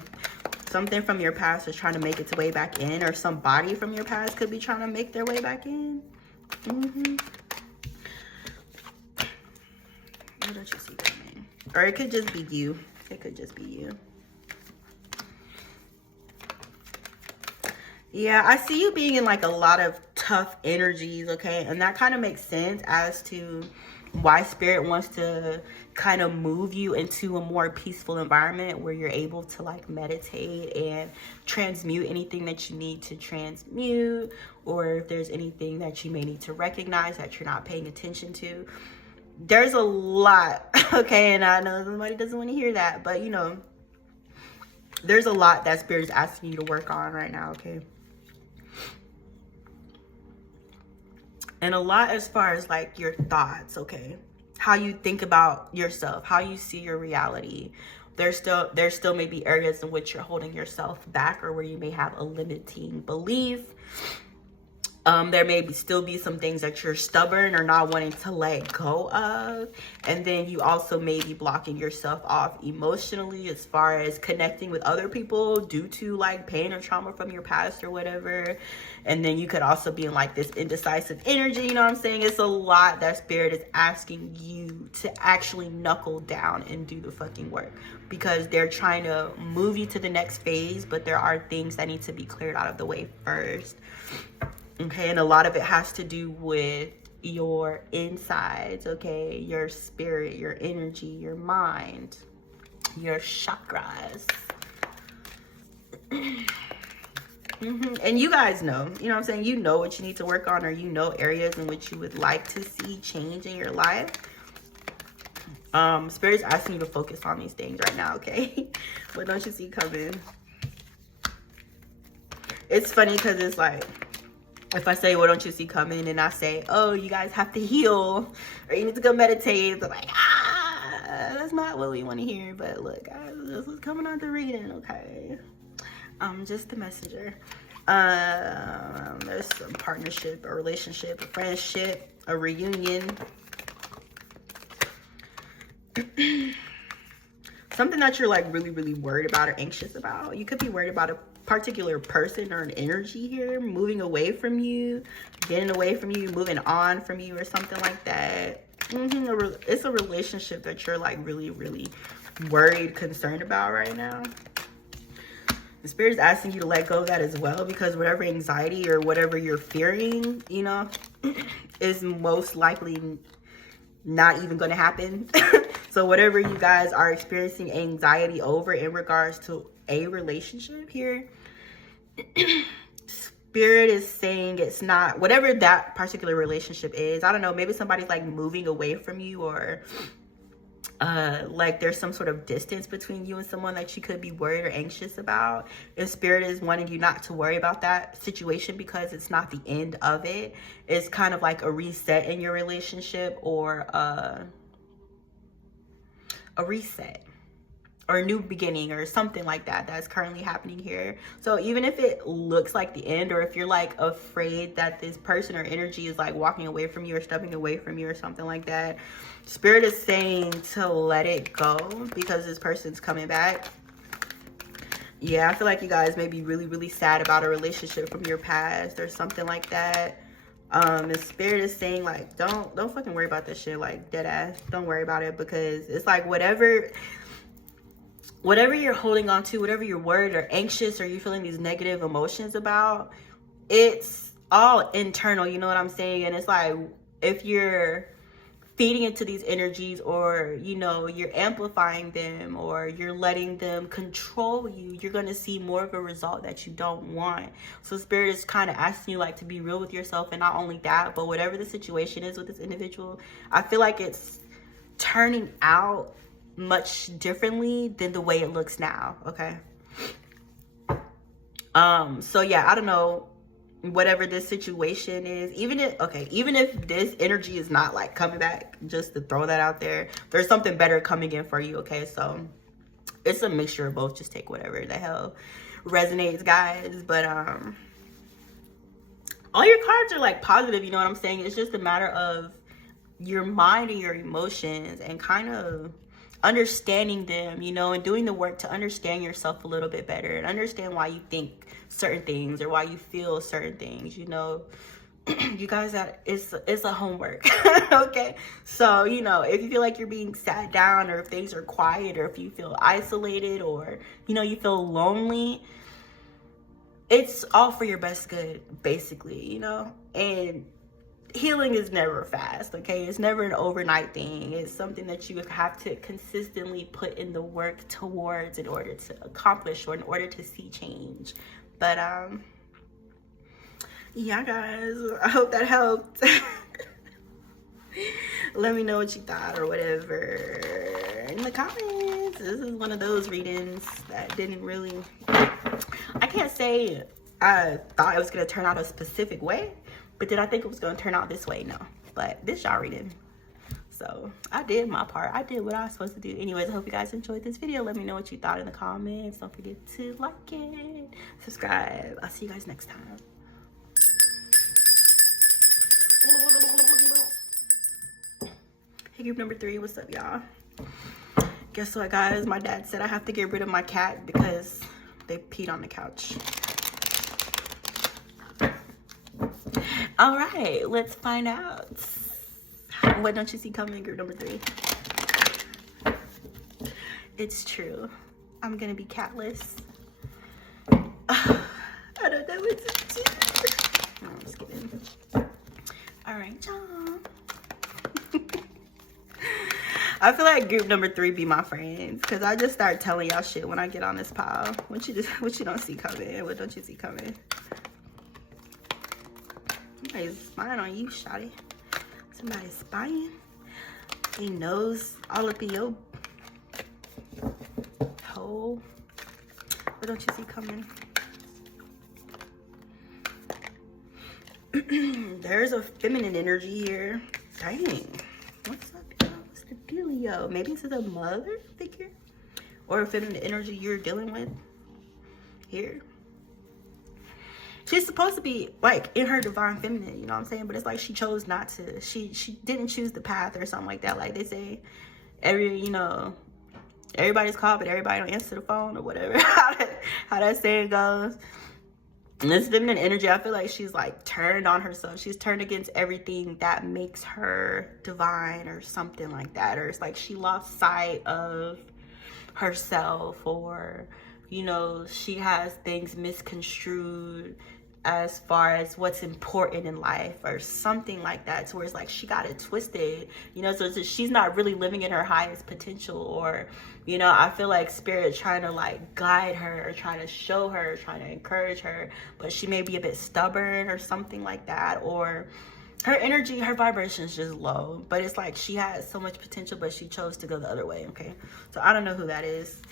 Something from your past is trying to make its way back in, or somebody from your past could be trying to make their way back in. What don't you see coming? Or it could just be you. It could just be you. Yeah, I see you being in like a lot of tough energies, okay? And that kind of makes sense as to why spirit wants to kind of move you into a more peaceful environment where you're able to like meditate and transmute anything that you need to transmute, or if there's anything that you may need to recognize that you're not paying attention to. There's a lot, okay? And I know somebody doesn't want to hear that, but you know, there's a lot that spirit is asking you to work on right now, okay? And a lot as far as like your thoughts, okay? How you think about yourself, how you see your reality. There still may be areas in which you're holding yourself back, or where you may have a limiting belief. There may still be some things that you're stubborn or not wanting to let go of. And then you also may be blocking yourself off emotionally as far as connecting with other people due to like pain or trauma from your past or whatever. And then you could also be in like this indecisive energy, you know what I'm saying? It's a lot that spirit is asking you to actually knuckle down and do the fucking work, because they're trying to move you to the next phase, but there are things that need to be cleared out of the way first. Okay, and a lot of it has to do with your insides, okay? Your spirit, your energy, your mind, your chakras. And you guys know, you know what I'm saying? You know what you need to work on, or you know areas in which you would like to see change in your life. Spirit is asking you to focus on these things right now, okay? What don't you see coming? It's funny because it's like, if I say, what don't you see coming? And I say, oh, you guys have to heal, or you need to go meditate. They're like, that's not what we want to hear. But look, guys, this is coming on the reading, okay? I'm just the messenger. There's some partnership, a relationship, a friendship, a reunion. Something that you're like really, really worried about or anxious about. You could be worried about a particular person or an energy here moving away from you, getting away from you, moving on from you, or something like that. It's a relationship that you're like really, really worried, concerned about right now. The spirit is asking you to let go of that as well, because whatever anxiety or whatever you're fearing, you know, is most likely not even going to happen. So whatever you guys are experiencing anxiety over in regards to a relationship here, Spirit is saying it's not, whatever that particular relationship is, I don't know, maybe somebody's like moving away from you, or like there's some sort of distance between you and someone that you could be worried or anxious about. If Spirit is wanting you not to worry about that situation because it's not the end of it, it's kind of like a reset in your relationship, or a reset or a new beginning or something like that that's currently happening here. So even if it looks like the end, or if you're like afraid that this person or energy is like walking away from you or stepping away from you or something like that, Spirit is saying to let it go, because this person's coming back. Yeah, I feel like you guys may be really, really sad about a relationship from your past or something like that. And Spirit is saying like, don't fucking worry about this shit, like dead ass. Don't worry about it, because it's like whatever you're holding on to, whatever you're worried or anxious or you're feeling these negative emotions about, it's all internal, you know what I'm saying? And it's like, if you're feeding into these energies, or you know, you're amplifying them, or you're letting them control you, you're going to see more of a result that you don't want. So Spirit is kind of asking you like to be real with yourself, and not only that, but whatever the situation is with this individual, I feel like it's turning out much differently than the way it looks now. Okay. So yeah, I don't know, whatever this situation is, even if this energy is not like coming back, just to throw that out there, there's something better coming in for you. Okay, so it's a mixture of both. Just take whatever the hell resonates, guys. But all your cards are like positive, you know what I'm saying? It's just a matter of your mind and your emotions, and kind of understanding them, you know, and doing the work to understand yourself a little bit better, and understand why you think certain things or why you feel certain things, you know. You guys, that it's a homework. Okay, so you know, if you feel like you're being sat down, or if things are quiet, or if you feel isolated, or you know, you feel lonely, it's all for your best good, basically, you know. And healing is never fast, okay? It's never an overnight thing. It's something that you have to consistently put in the work towards, in order to accomplish, or in order to see change. But yeah, guys, I hope that helped. Let me know what you thought, or whatever, in the comments. This is one of those readings that didn't really, I can't say I thought it was going to turn out a specific way, but did I think it was going to turn out this way? No. But this y'all reading. So I did my part. I did what I was supposed to do. Anyways, I hope you guys enjoyed this video. Let me know what you thought in the comments. Don't forget to like it, subscribe. I'll see you guys next time. Hey, group number 3, what's up, y'all? Guess what, guys? My dad said I have to get rid of my cat because they peed on the couch. All right, let's find out. What don't you see coming, group number 3? It's true. I'm gonna be catless. I don't know what to do. No, I'm just kidding. All right, y'all. I feel like group number 3 be my friends, because I just start telling y'all shit when I get on this pile. What you don't see coming? What don't you see coming? Somebody's spying on you, shawty. Somebody's spying. He knows all up in your hole. What don't you see coming? There's a feminine energy here. Dang. What's up, y'all? What's the dealio? Maybe this is a mother figure, or a feminine energy you're dealing with here. She's supposed to be like in her divine feminine, you know what I'm saying? But it's like she chose not to. She didn't choose the path, or something like that. Like they say, everybody's called, but everybody don't answer the phone, or whatever. how that saying goes. And this feminine energy, I feel like she's like turned on herself. She's turned against everything that makes her divine, or something like that. Or it's like she lost sight of herself, or you know, she has things misconstrued as far as what's important in life or something like that, to where it's like she got it twisted, you know. So she's not really living in her highest potential, or, you know, I feel like spirit trying to like guide her or trying to show her, trying to encourage her, but she may be a bit stubborn or something like that, or her energy, her vibration is just low. But it's like she has so much potential, but she chose to go the other way. Okay, so I don't know who that is.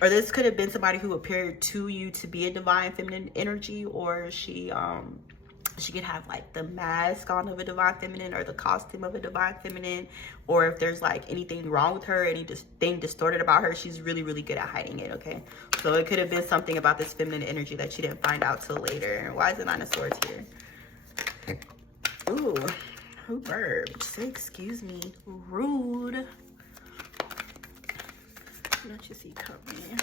Or this could have been somebody who appeared to you to be a divine feminine energy, or she could have like the mask on of a divine feminine or the costume of a divine feminine, or if there's like anything wrong with her, anything distorted about her, she's really, really good at hiding it. Okay, so it could have been something about this feminine energy that she didn't find out till later. Why is the Nine of Swords here? Ooh, who burped? Say excuse me. Rude. Don't you see coming?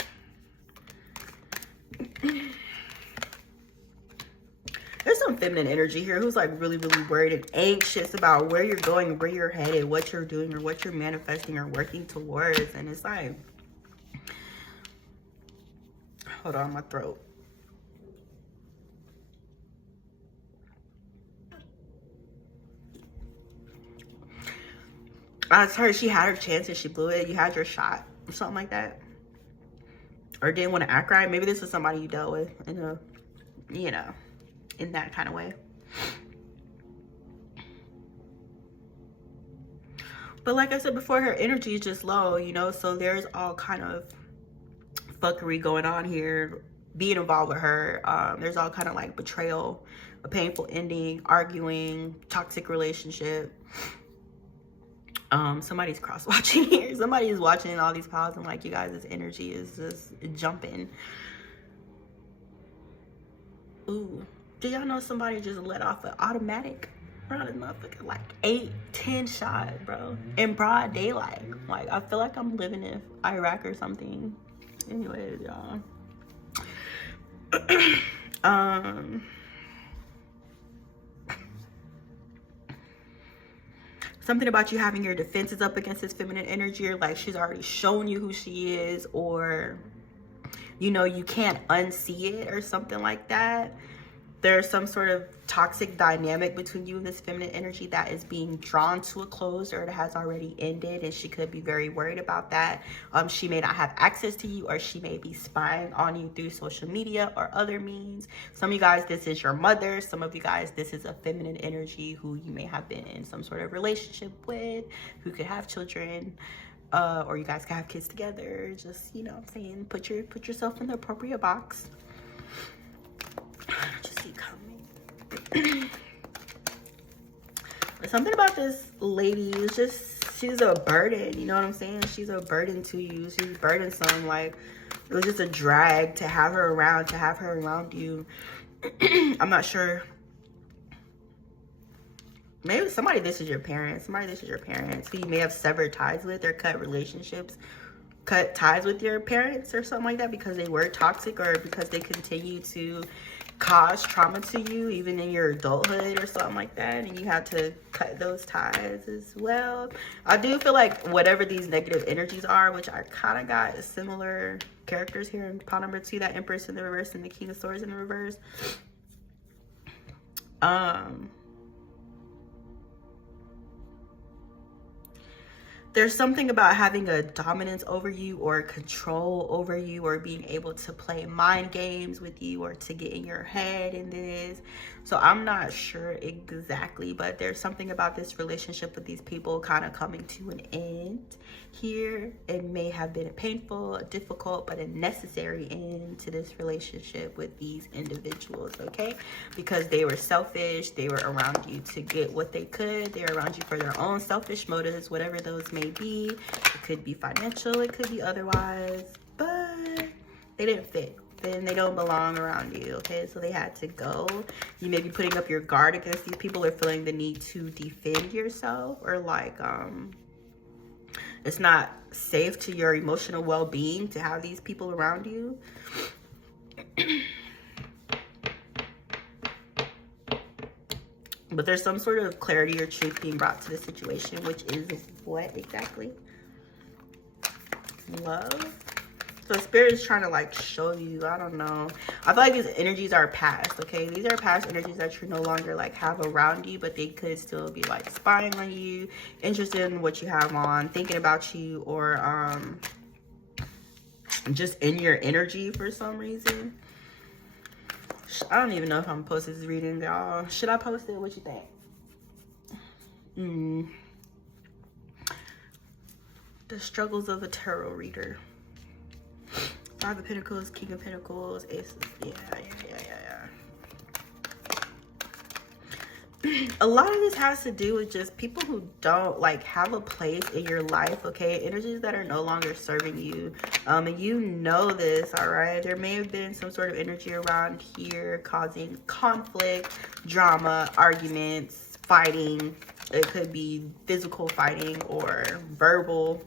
There's some feminine energy here who's like really, really worried and anxious about where you're going, where you're headed, what you're doing, or what you're manifesting or working towards. And it's like, hold on, my throat. I heard she had her chance and she blew it. You had your shot or something like that, or didn't want to act right. Maybe this is somebody you dealt with in a, you know, in that kind of way. But like I said before, her energy is just low, you know, so there's all kind of fuckery going on here being involved with her. There's all kind of like betrayal, a painful ending, arguing, toxic relationship. Somebody's cross-watching here. Somebody is watching all these piles and like, you guys, this energy is just jumping. Ooh, do y'all know somebody just let off an automatic? Bro, this motherfucker like 8-10 shot, bro, in broad daylight. Like, I feel like I'm living in Iraq or something. Anyways, y'all. Something about you having your defenses up against this feminine energy, or like she's already shown you who she is, or, you know, you can't unsee it or something like that. There's some sort of toxic dynamic between you and this feminine energy that is being drawn to a close, or it has already ended, and she could be very worried about that. She may not have access to you, or she may be spying on you through social media or other means. Some of you guys, this is your mother. Some of you guys, this is a feminine energy who you may have been in some sort of relationship with, who could have children, or you guys can have kids together. Just, you know what I'm saying, put yourself in the appropriate box. Just keep coming. Something about this lady is just, she's a burden, you know what I'm saying? She's a burden to you. She's burdensome. Like, it was just a drag to have her around, you. I'm not sure. Maybe somebody, this is your parents. Somebody, this is your parents who you may have severed ties with, or cut ties with your parents or something like that, because they were toxic, or because they continue to cause trauma to you even in your adulthood or something like that, and you had to cut those ties as well. I do feel like whatever these negative energies are, which I kind of got similar characters here in pile number 2, that Empress in the reverse and the King of Swords in the reverse. There's something about having a dominance over you, or control over you, or being able to play mind games with you, or to get in your head in this. So I'm not sure exactly, but there's something about this relationship with these people kind of coming to an end here. It may have been a painful, a difficult, but a necessary end to this relationship with these individuals, okay? Because they were selfish. They were around you to get what they could. They were around you for their own selfish motives, whatever those may be. It could be financial, it could be otherwise, but they didn't fit. Then they don't belong around you, okay? So they had to go. You may be putting up your guard against these people, or feeling the need to defend yourself, or like it's not safe to your emotional well-being to have these people around you. But there's some sort of clarity or truth being brought to the situation, which is what exactly? Love. So Spirit is trying to like show you, I don't know. I feel like these energies are past, okay? These are past energies that you no longer like have around you, but they could still be like spying on you, interested in what you have on, thinking about you, or just in your energy for some reason. I don't even know if I'm gonna post this reading, y'all. Should I post it? What you think? The struggles of a tarot reader. Five of Pentacles, King of Pentacles, Ace. Yeah. A lot of this has to do with just people who don't like have a place in your life, okay? Energies that are no longer serving you. And you know this, all right? There may have been some sort of energy around here causing conflict, drama, arguments, fighting. It could be physical fighting or verbal.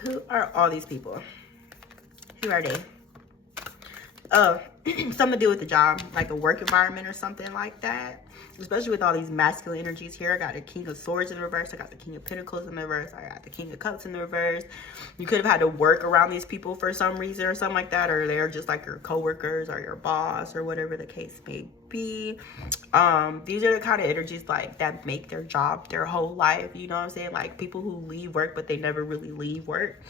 Who are all these people? Who are they? Something to do with the job, like a work environment or something like that. Especially with all these masculine energies here. I got the King of Swords in reverse. I got the King of Pentacles in the reverse. I got the King of Cups in the reverse. You could have had to work around these people for some reason or something like that. Or they're just like your coworkers or your boss or whatever the case may be. These are the kind of energies like that make their job their whole life. You know what I'm saying? Like people who leave work but they never really leave work.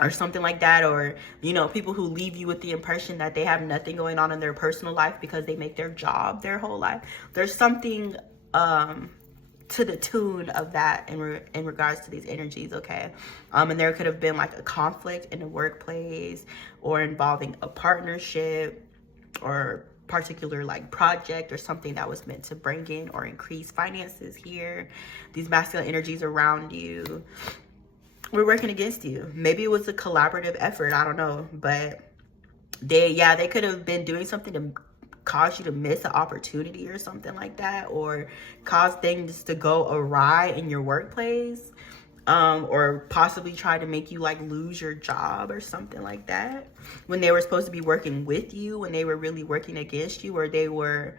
Or something like that. Or, you know, people who leave you with the impression that they have nothing going on in their personal life because they make their job their whole life. There's something to the tune of that in regards to these energies, okay? And there could have been like a conflict in the workplace or involving a partnership or particular like project or something that was meant to bring in or increase finances here. These masculine energies around you, we're working against you. Maybe it was a collaborative effort, I don't know, but they could have been doing something to cause you to miss an opportunity or something like that, or cause things to go awry in your workplace, or possibly try to make you like lose your job or something like that when they were supposed to be working with you, when they were really working against you, or they were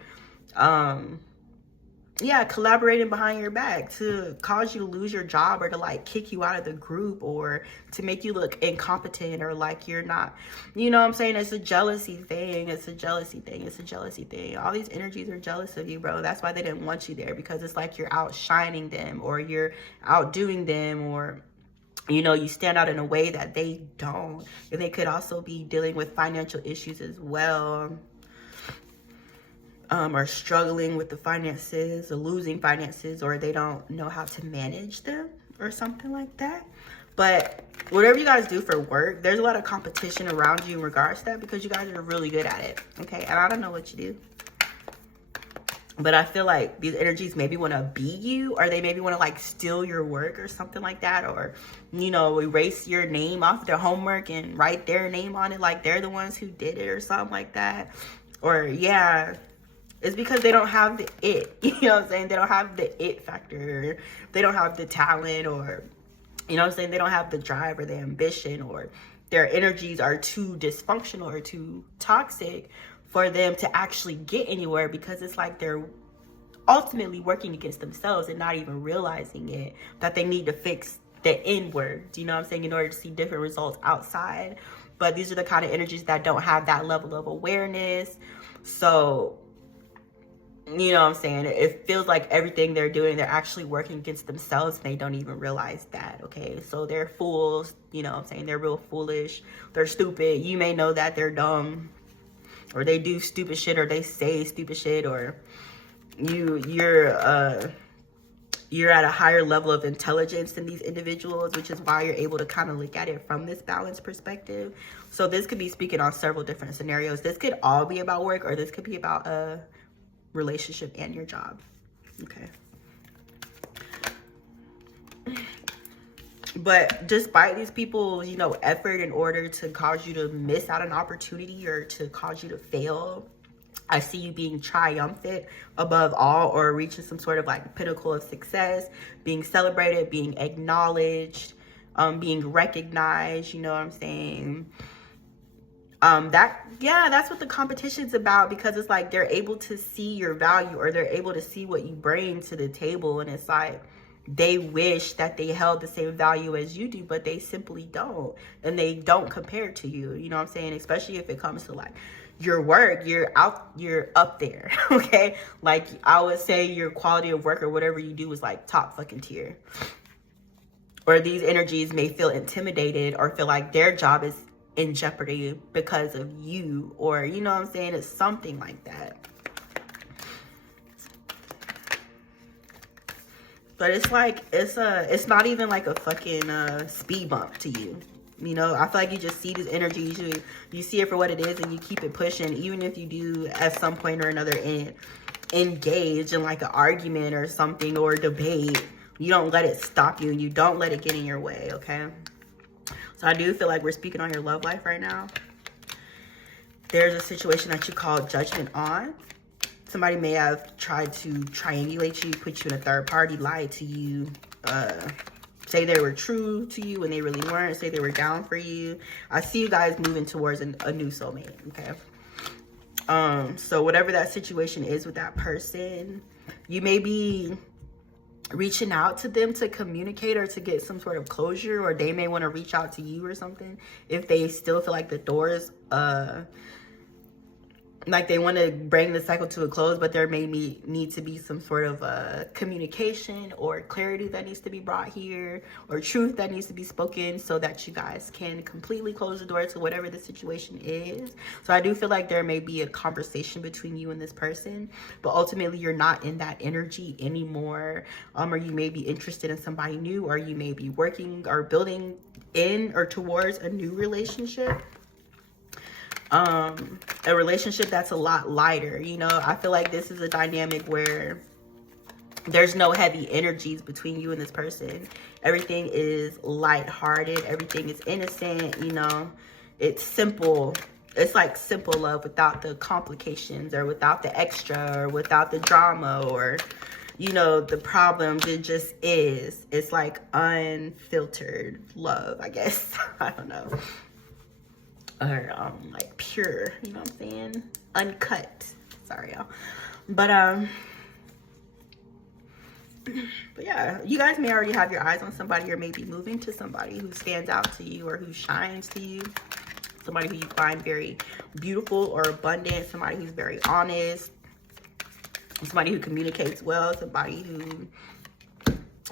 collaborating behind your back to cause you to lose your job or to like kick you out of the group or to make you look incompetent or like you're not, you know what I'm saying? It's a jealousy thing. It's a jealousy thing. All these energies are jealous of you, bro. That's why they didn't want you there, because it's like you're outshining them or you're outdoing them, or you know, you stand out in a way that they don't. And they could also be dealing with financial issues as well. Are struggling with the finances or losing finances, or they don't know how to manage them or something like that. But whatever you guys do for work, there's a lot of competition around you in regards to that, because you guys are really good at it, okay? And I don't know what you do, but I feel like these energies maybe want to be you, or they maybe want to like steal your work or something like that, or, you know, erase your name off their homework and write their name on it like they're the ones who did it or something like that. Or it's because they don't have the it, you know what I'm saying? They don't have the it factor. They don't have the talent, or, you know what I'm saying? They don't have the drive or the ambition, or their energies are too dysfunctional or too toxic for them to actually get anywhere, because it's like they're ultimately working against themselves and not even realizing it, that they need to fix the inward, you know what I'm saying, in order to see different results outside. But these are the kind of energies that don't have that level of awareness. So, you know what I'm saying? It feels like everything they're doing, they're actually working against themselves, and they don't even realize that, okay? So they're fools, you know what I'm saying? They're real foolish. They're stupid. You may know that they're dumb, or they do stupid shit, or they say stupid shit, or you're at a higher level of intelligence than these individuals, which is why you're able to kind of look at it from this balanced perspective. So this could be speaking on several different scenarios. This could all be about work, or this could be about a relationship and your job, okay? But despite these people's, you know, effort in order to cause you to miss out on opportunity or to cause you to fail, I see you being triumphant above all, or reaching some sort of like pinnacle of success, being celebrated, being acknowledged, being recognized, you know what I'm saying? That's what the competition's about, because it's like they're able to see your value, or they're able to see what you bring to the table, and it's like they wish that they held the same value as you do, but they simply don't. And they don't compare to you. You know what I'm saying? Especially if it comes to like your work, you're up there. Okay. Like I would say your quality of work or whatever you do is like top fucking tier. Or these energies may feel intimidated or feel like their job is in jeopardy because of you, or you know what I'm saying? It's something like that. But it's like, it's not even like a fucking speed bump to you. You know, I feel like you just see these energies, you see it for what it is, and you keep it pushing, even if you do at some point or another engage in like an argument or something, or debate. You don't let it stop you, and you don't let it get in your way, okay? So I do feel like we're speaking on your love life right now. There's a situation that you call judgment on. Somebody may have tried to triangulate you, put you in a third party, lie to you, say they were true to you when they really weren't, say they were down for you. I see you guys moving towards a new soulmate, okay? So whatever that situation is with that person, you may be reaching out to them to communicate or to get some sort of closure, or they may want to reach out to you or something if they still feel like the doors like they want to bring the cycle to a close, but there may need to be some sort of communication or clarity that needs to be brought here, or truth that needs to be spoken, so that you guys can completely close the door to whatever the situation is. So I do feel like there may be a conversation between you and this person, but ultimately you're not in that energy anymore. Or you may be interested in somebody new, or you may be working or building in or towards a new relationship. A relationship that's a lot lighter. You know, I feel like this is a dynamic where there's no heavy energies between you and this person. Everything is lighthearted, everything is innocent, you know, it's simple. It's like simple love without the complications, or without the extra, or without the drama, or you know, the problems. It just is. It's like unfiltered love, I guess. I don't know. Or like pure, you know what I'm saying? Uncut. Sorry, y'all. But yeah, you guys may already have your eyes on somebody, or maybe moving to somebody who stands out to you, or who shines to you. Somebody who you find very beautiful or abundant. Somebody who's very honest. Somebody who communicates well. Somebody who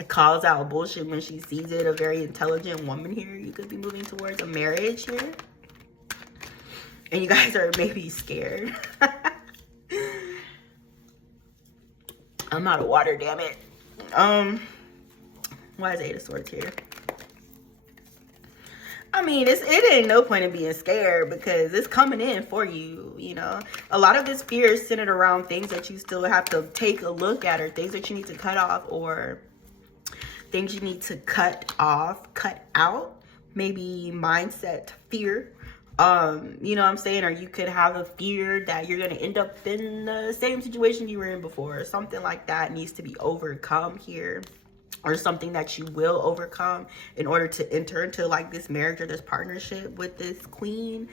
calls out bullshit when she sees it. A very intelligent woman here. You could be moving towards a marriage here. And you guys are maybe scared. I'm out of water, damn it. Why is Eight of Swords here? I mean, it ain't no point in being scared, because it's coming in for you, you know. A lot of this fear is centered around things that you still have to take a look at, or things that you need to cut off, or things you need to cut out. Maybe mindset fear. You know what I'm saying? Or you could have a fear that you're going to end up in the same situation you were in before. Something like that needs to be overcome here, or something that you will overcome in order to enter into like this marriage or this partnership with this queen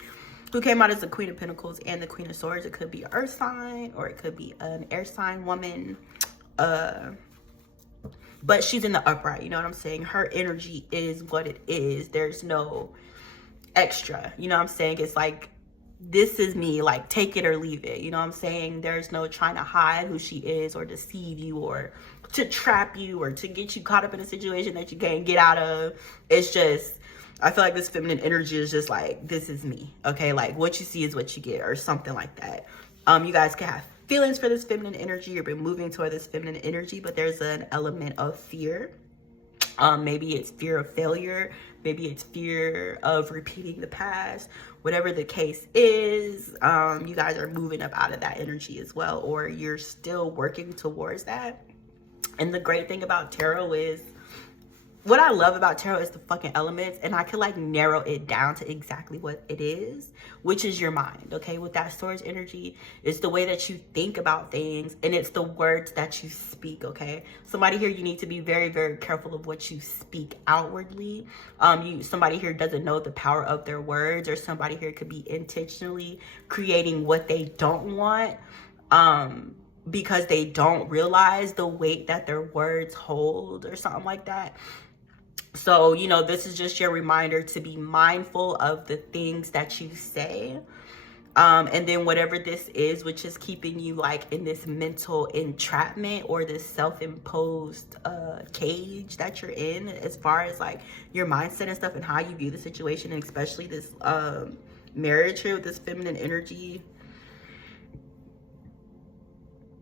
who came out as the Queen of Pentacles and the Queen of Swords. It could be an earth sign, or it could be an air sign woman. But she's in the upright, you know what I'm saying? Her energy is what it is. There's no extra, you know what I'm saying? It's like, this is me, like take it or leave it, you know what I'm saying? There's no trying to hide who she is, or deceive you, or to trap you, or to get you caught up in a situation that you can't get out of. It's just, I feel like this feminine energy is just like, this is me, okay? Like what you see is what you get, or something like that. You guys can have feelings for this feminine energy, or been moving toward this feminine energy, but there's an element of fear. Maybe it's fear of failure. Maybe it's fear of repeating the past. Whatever the case is, you guys are moving up out of that energy as well, or you're still working towards that. And the great thing about tarot is, what I love about tarot is the fucking elements, and I can like narrow it down to exactly what it is, which is your mind, okay? With that Swords energy, it's the way that you think about things, and it's the words that you speak, okay? Somebody here, you need to be very, very careful of what you speak outwardly. Somebody here doesn't know the power of their words, or somebody here could be intentionally creating what they don't want. because they don't realize the weight that their words hold or something like that. So, you know, this is just your reminder to be mindful of the things that you say. And then whatever this is, which is keeping you like in this mental entrapment or this self-imposed cage that you're in, as far as like your mindset and stuff and how you view the situation, and especially this marriage here with this feminine energy.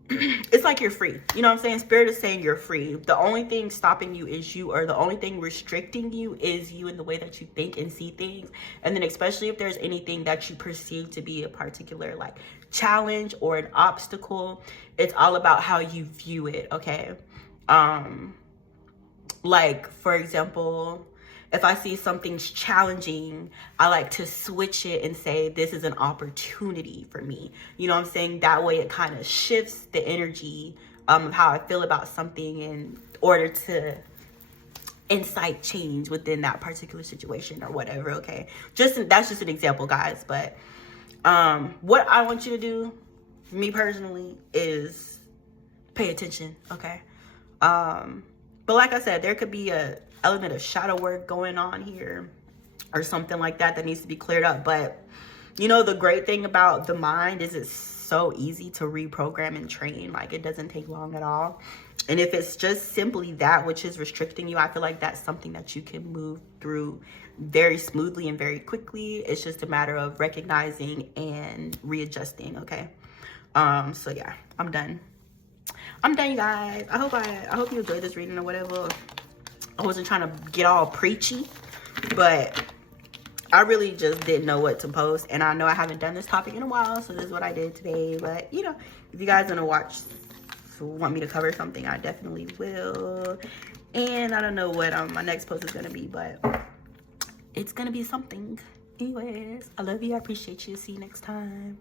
It's like you're free. You know what I'm saying? Spirit is saying you're free. The only thing stopping you is you, or the only thing restricting you is you in the way that you think and see things. And then especially if there's anything that you perceive to be a particular like challenge or an obstacle, it's all about how you view it, okay? Like, for example, if I see something's challenging, I like to switch it and say, this is an opportunity for me. You know what I'm saying? That way it kind of shifts the energy of how I feel about something in order to incite change within that particular situation or whatever, okay? That's just an example, guys. But what I want you to do, me personally, is pay attention, okay? But like I said, there could be a element of shadow work going on here or something like that needs to be cleared up. But you know, the great thing about the mind is it's so easy to reprogram and train. Like, it doesn't take long at all. And if it's just simply that which is restricting you, I feel like that's something that you can move through very smoothly and very quickly. It's just a matter of recognizing and readjusting, okay? So yeah, I'm done, you guys. I hope you enjoyed this reading or whatever. I wasn't trying to get all preachy, but I really just didn't know what to post. And I know I haven't done this topic in a while, so this is what I did today. But, you know, if you guys want me to cover something, I definitely will. And I don't know what my next post is going to be, but it's going to be something. Anyways, I love you. I appreciate you. See you next time.